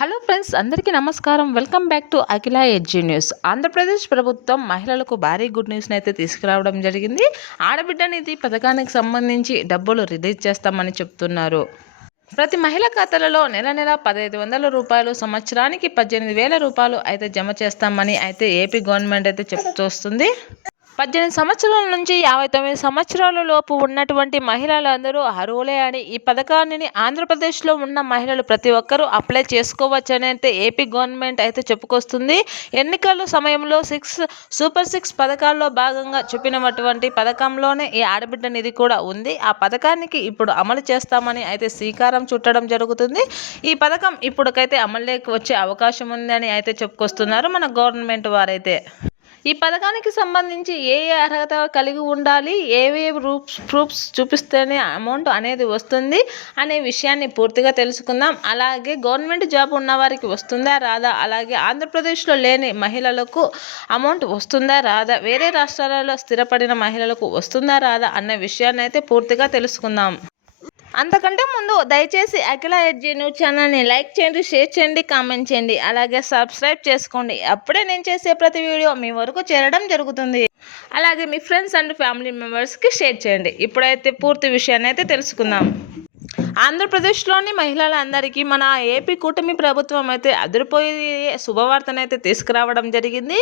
Hello friends, అందరికీ నమస్కారం. Welcome back to Akhila edgy news. Andhra Pradesh ప్రభుత్వం మహిళలకు భారీ గుడ్ న్యూస్ని అయితే తీసుకురావడం జరిగింది. ఆడబిడ్డ నిధి పథకానికి సంబంధించి డబ్బులు రిలీజ్ చేస్తామని చెప్తున్నారు. ప్రతి మహిళ ఖాతాలలో నెల నెల 1,500 రూపాయలు, సంవత్సరానికి 18,000 రూపాయలు అయితే జమ చేస్తామని అయితే ఏపీ గవర్నమెంట్ అయితే చెప్తోంది. 18 సంవత్సరాల నుంచి 59 సంవత్సరాల లోపు ఉన్నటువంటి మహిళలందరూ అర్హులే అని, ఈ పథకాన్ని ఆంధ్రప్రదేశ్లో ఉన్న మహిళలు ప్రతి ఒక్కరూ అప్లై చేసుకోవచ్చని అయితే ఏపీ గవర్నమెంట్ అయితే చెప్పుకొస్తుంది. ఎన్నికల సమయంలో సూపర్ 6 పథకాల్లో భాగంగా చెప్పినటువంటి పథకంలోనే ఈ ఆడబిడ్డ నిధి కూడా ఉంది. ఆ పథకానికి ఇప్పుడు అమలు చేస్తామని అయితే శ్రీకారం చుట్టడం జరుగుతుంది. ఈ పథకం ఇప్పటికైతే అమలులోకి వచ్చే అవకాశం ఉందని అయితే చెప్పుకొస్తున్నారు మన గవర్నమెంట్ వారైతే. ఈ పథకానికి సంబంధించి ఏ అర్హత కలిగి ఉండాలి, ఏవే ప్రూఫ్స్ చూపిస్తేనే అమౌంట్ అనేది వస్తుంది అనే విషయాన్ని పూర్తిగా తెలుసుకుందాం. అలాగే గవర్నమెంట్ జాబ్ ఉన్న వారికి వస్తుందా రాదా, అలాగే ఆంధ్రప్రదేశ్లో లేని మహిళలకు అమౌంట్ వస్తుందా రాదా, వేరే రాష్ట్రాలలో స్థిరపడిన మహిళలకు వస్తుందా రాదా అనే విషయాన్ని అయితే పూర్తిగా తెలుసుకుందాం. అంతకంటే ముందు దయచేసి అఖిల ఎడ్జీ న్యూస్ ఛానల్ని లైక్ చేయండి, షేర్ చేయండి, కామెంట్ చేయండి, అలాగే సబ్స్క్రైబ్ చేసుకోండి. అప్పుడే నేను చేసే ప్రతి వీడియో మీ వరకు చేరడం జరుగుతుంది. అలాగే మీ ఫ్రెండ్స్ అండ్ ఫ్యామిలీ మెంబర్స్కి షేర్ చేయండి. ఇప్పుడైతే పూర్తి విషయాన్ని అయితే తెలుసుకుందాం. ఆంధ్రప్రదేశ్లోని మహిళలందరికీ మన ఏపీ కూటమి ప్రభుత్వం అయితే అదిరిపోయే శుభవార్తనైతే తీసుకురావడం జరిగింది.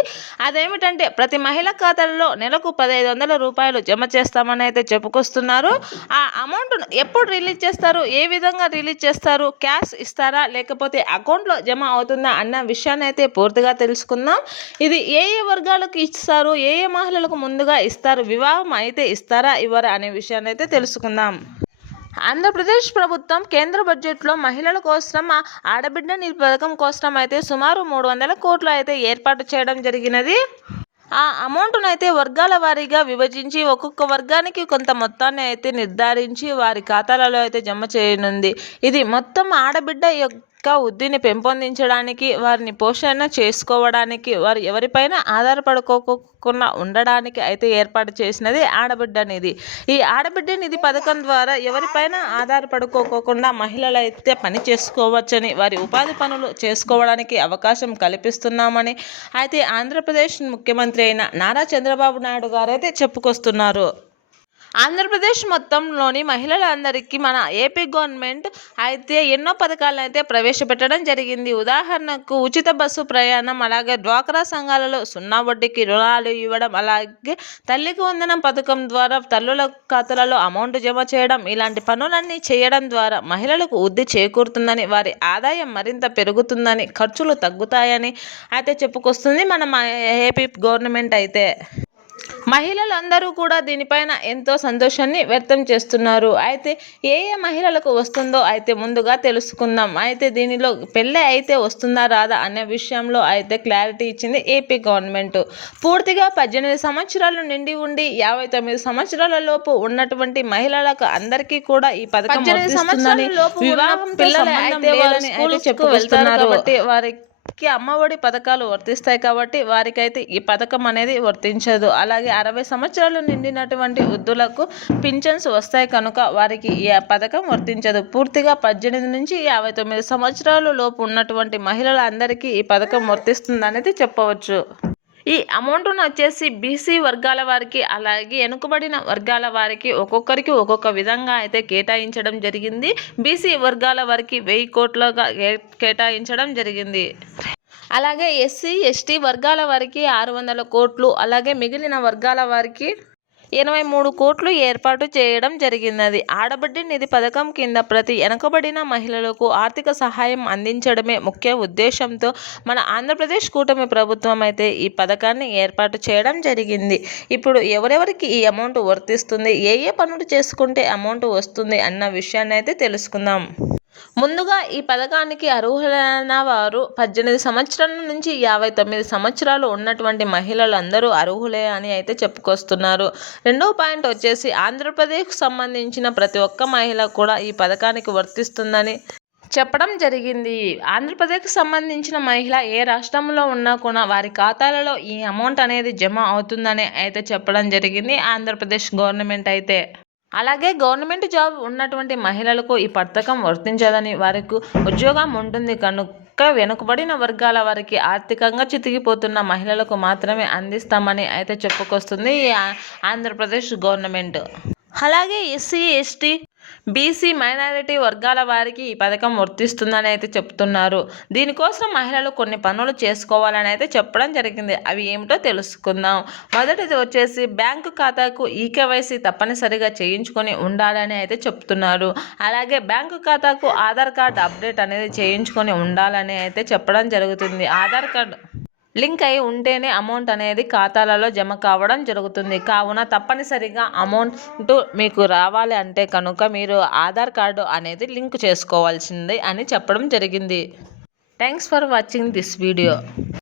అదేమిటంటే ప్రతి మహిళ ఖాతాల్లో నెలకు 1,500 రూపాయలు జమ చేస్తామని అయితే చెప్పుకొస్తున్నారు. ఆ అమౌంట్ ఎప్పుడు రిలీజ్ చేస్తారు, ఏ విధంగా రిలీజ్ చేస్తారు, క్యాష్ ఇస్తారా లేకపోతే అకౌంట్లో జమ అవుతుందా అన్న విషయాన్ని అయితే పూర్తిగా తెలుసుకుందాం. ఇది ఏ వర్గాలకు ఇస్తారు, ఏ మహిళలకు ముందుగా ఇస్తారు, వివాహం అయితే ఇస్తారా ఇవ్వరా అనే విషయాన్ని అయితే తెలుసుకుందాం. ఆంధ్రప్రదేశ్ ప్రభుత్వం కేంద్ర బడ్జెట్లో మహిళల కోసం ఆడబిడ్డ నిధి పథకం కోసం అయితే సుమారు 300 కోట్లు అయితే ఏర్పాటు చేయడం జరిగినది. ఆ అమౌంట్ను అయితే వర్గాల వారీగా విభజించి ఒక్కొక్క వర్గానికి కొంత మొత్తాన్ని అయితే నిర్ధారించి వారి ఖాతాలలో అయితే జమ చేయనుంది. ఇది మొత్తం ఆడబిడ్డ వృద్ధిని పెంపొందించడానికి, వారిని పోషణ చేసుకోవడానికి, వారు ఎవరిపైన ఆధారపడుకోకుండా ఉండడానికి అయితే ఏర్పాటు చేసినది ఆడబిడ్డ నిధి. ఈ ఆడబిడ్డ నిధి పథకం ద్వారా ఎవరిపైన ఆధారపడుకోకుండా మహిళలు అయితే పని చేసుకోవచ్చని, వారి ఉపాధి పనులు చేసుకోవడానికి అవకాశం కల్పిస్తున్నామని అయితే ఆంధ్రప్రదేశ్ ముఖ్యమంత్రి అయిన నారా చంద్రబాబు నాయుడు గారు అయితే చెప్పుకొస్తున్నారు. ఆంధ్రప్రదేశ్ మొత్తంలోని మహిళలందరికీ మన ఏపీ గవర్నమెంట్ అయితే ఎన్నో పథకాలను అయితే ప్రవేశపెట్టడం జరిగింది. ఉదాహరణకు ఉచిత బస్సు ప్రయాణం, అలాగే డ్వాక్రా సంఘాలలో 0 వడ్డీకి రుణాలు ఇవ్వడం, అలాగే తల్లికి వందనం పథకం ద్వారా తల్లుల ఖాతాలలో అమౌంట్ జమ చేయడం, ఇలాంటి పనులన్నీ చేయడం ద్వారా మహిళలకు వృద్ధి చేకూరుతుందని, వారి ఆదాయం మరింత పెరుగుతుందని, ఖర్చులు తగ్గుతాయని అయితే చెప్పుకొస్తుంది మన ఏపీ గవర్నమెంట్ అయితే. మహిళలందరూ కూడా దీనిపైన ఎంతో సంతోషాన్ని వ్యక్తం చేస్తున్నారు. అయితే ఏ మహిళలకు వస్తుందో అయితే ముందుగా తెలుసుకుందాం. అయితే దీనిలో పెళ్ళి అయితే వస్తుందా రాదా అనే విషయంలో అయితే క్లారిటీ ఇచ్చింది ఏపీ గవర్నమెంట్. పూర్తిగా 18 సంవత్సరాలు నిండి ఉండి 59 సంవత్సరాల లోపు ఉన్నటువంటి మహిళలకు అందరికీ కూడా ఈ పథకం వర్తిస్తుందని, వివాహం పిల్లలు అయితే చెప్పుకొస్తున్నారు. కాబట్టి వారికి అమ్మఒడి పథకాలు వర్తిస్తాయి కాబట్టి వారికైతే ఈ పథకం అనేది వర్తించదు. అలాగే 60 సంవత్సరాలు నిండినటువంటి వృద్ధులకు పింఛన్స్ వస్తాయి కనుక వారికి ఈ పథకం వర్తించదు. పూర్తిగా 18 నుంచి 59 సంవత్సరాల లోపు ఉన్నటువంటి మహిళలందరికీ ఈ పథకం వర్తిస్తుంది అనేది చెప్పవచ్చు. ఈ అమౌంట్ను వచ్చేసి బీసీ వర్గాల వారికి, అలాగే వెనుకబడిన వర్గాల వారికి ఒక్కొక్కరికి ఒక్కొక్క విధంగా అయితే కేటాయించడం జరిగింది. బీసీ వర్గాల వారికి 1000 కోట్లుగా కేటాయించడం జరిగింది. అలాగే ఎస్సీ ఎస్టీ వర్గాల వారికి 600 కోట్లు, అలాగే మిగిలిన వర్గాల వారికి 83 కోట్లు ఏర్పాటు చేయడం జరిగినది. ఆడబిడ్డ నిధి పథకం కింద ప్రతి వెనుకబడిన మహిళలకు ఆర్థిక సహాయం అందించడమే ముఖ్య ఉద్దేశంతో మన ఆంధ్రప్రదేశ్ కూటమి ప్రభుత్వం అయితే ఈ పథకాన్ని ఏర్పాటు చేయడం జరిగింది. ఇప్పుడు ఎవరెవరికి ఈ అమౌంట్ వర్తిస్తుంది, ఏ పనులు చేసుకుంటే అమౌంట్ వస్తుంది అన్న విషయాన్ని అయితే తెలుసుకుందాం. ముందుగా ఈ పథకానికి అర్హులైన వారు 18 సంవత్సరాల నుంచి 59 సంవత్సరాలు ఉన్నటువంటి మహిళలందరూ అర్హులే అని అయితే చెప్పుకొస్తున్నారు. రెండో పాయింట్ వచ్చేసి ఆంధ్రప్రదేశ్కు సంబంధించిన ప్రతి ఒక్క మహిళ కూడా ఈ పథకానికి వర్తిస్తుందని చెప్పడం జరిగింది. ఆంధ్రప్రదేశ్కి సంబంధించిన మహిళ ఏ రాష్ట్రంలో ఉన్నా కూడా వారి ఖాతాలలో ఈ అమౌంట్ అనేది జమ అవుతుందని అయితే చెప్పడం జరిగింది ఆంధ్రప్రదేశ్ గవర్నమెంట్ అయితే. అలాగే గవర్నమెంట్ జాబ్ ఉన్నటువంటి మహిళలకు ఈ పథకం వర్తించదని, వారికి ఉద్యోగం ఉంటుంది వెనుకబడిన వర్గాల వారికి ఆర్థికంగా చితికిపోతున్న మహిళలకు మాత్రమే అందిస్తామని అయితే చెప్పుకొస్తుంది ఈ ఆంధ్రప్రదేశ్ గవర్నమెంట్. అలాగే ఎస్సీ, ఎస్టీ, బీసీ, మైనారిటీ వర్గాల వారికి ఈ పథకం వర్తిస్తుందని అయితే చెప్తున్నారు. దీనికోసం మహిళలు కొన్ని పనులు చేసుకోవాలని అయితే చెప్పడం జరిగింది. అవి ఏమిటో తెలుసుకుందాం. మొదటిది వచ్చేసి బ్యాంకు ఖాతాకు ఈకేవైసీ తప్పనిసరిగా చేయించుకొని ఉండాలని అయితే చెప్తున్నారు. అలాగే బ్యాంకు ఖాతాకు ఆధార్ కార్డు అప్డేట్ అనేది చేయించుకొని ఉండాలని అయితే చెప్పడం జరుగుతుంది. ఆధార్ కార్డు లింక్ అయి ఉంటేనే అమౌంట్ అనేది ఖాతాలలో జమ కావడం జరుగుతుంది. కావున తప్పనిసరిగా అమౌంట్ మీకు రావాలి అంటే కనుక మీరు ఆధార్ కార్డు అనేది లింక్ చేసుకోవాల్సింది అని చెప్పడం జరిగింది. Thanks for watching this video.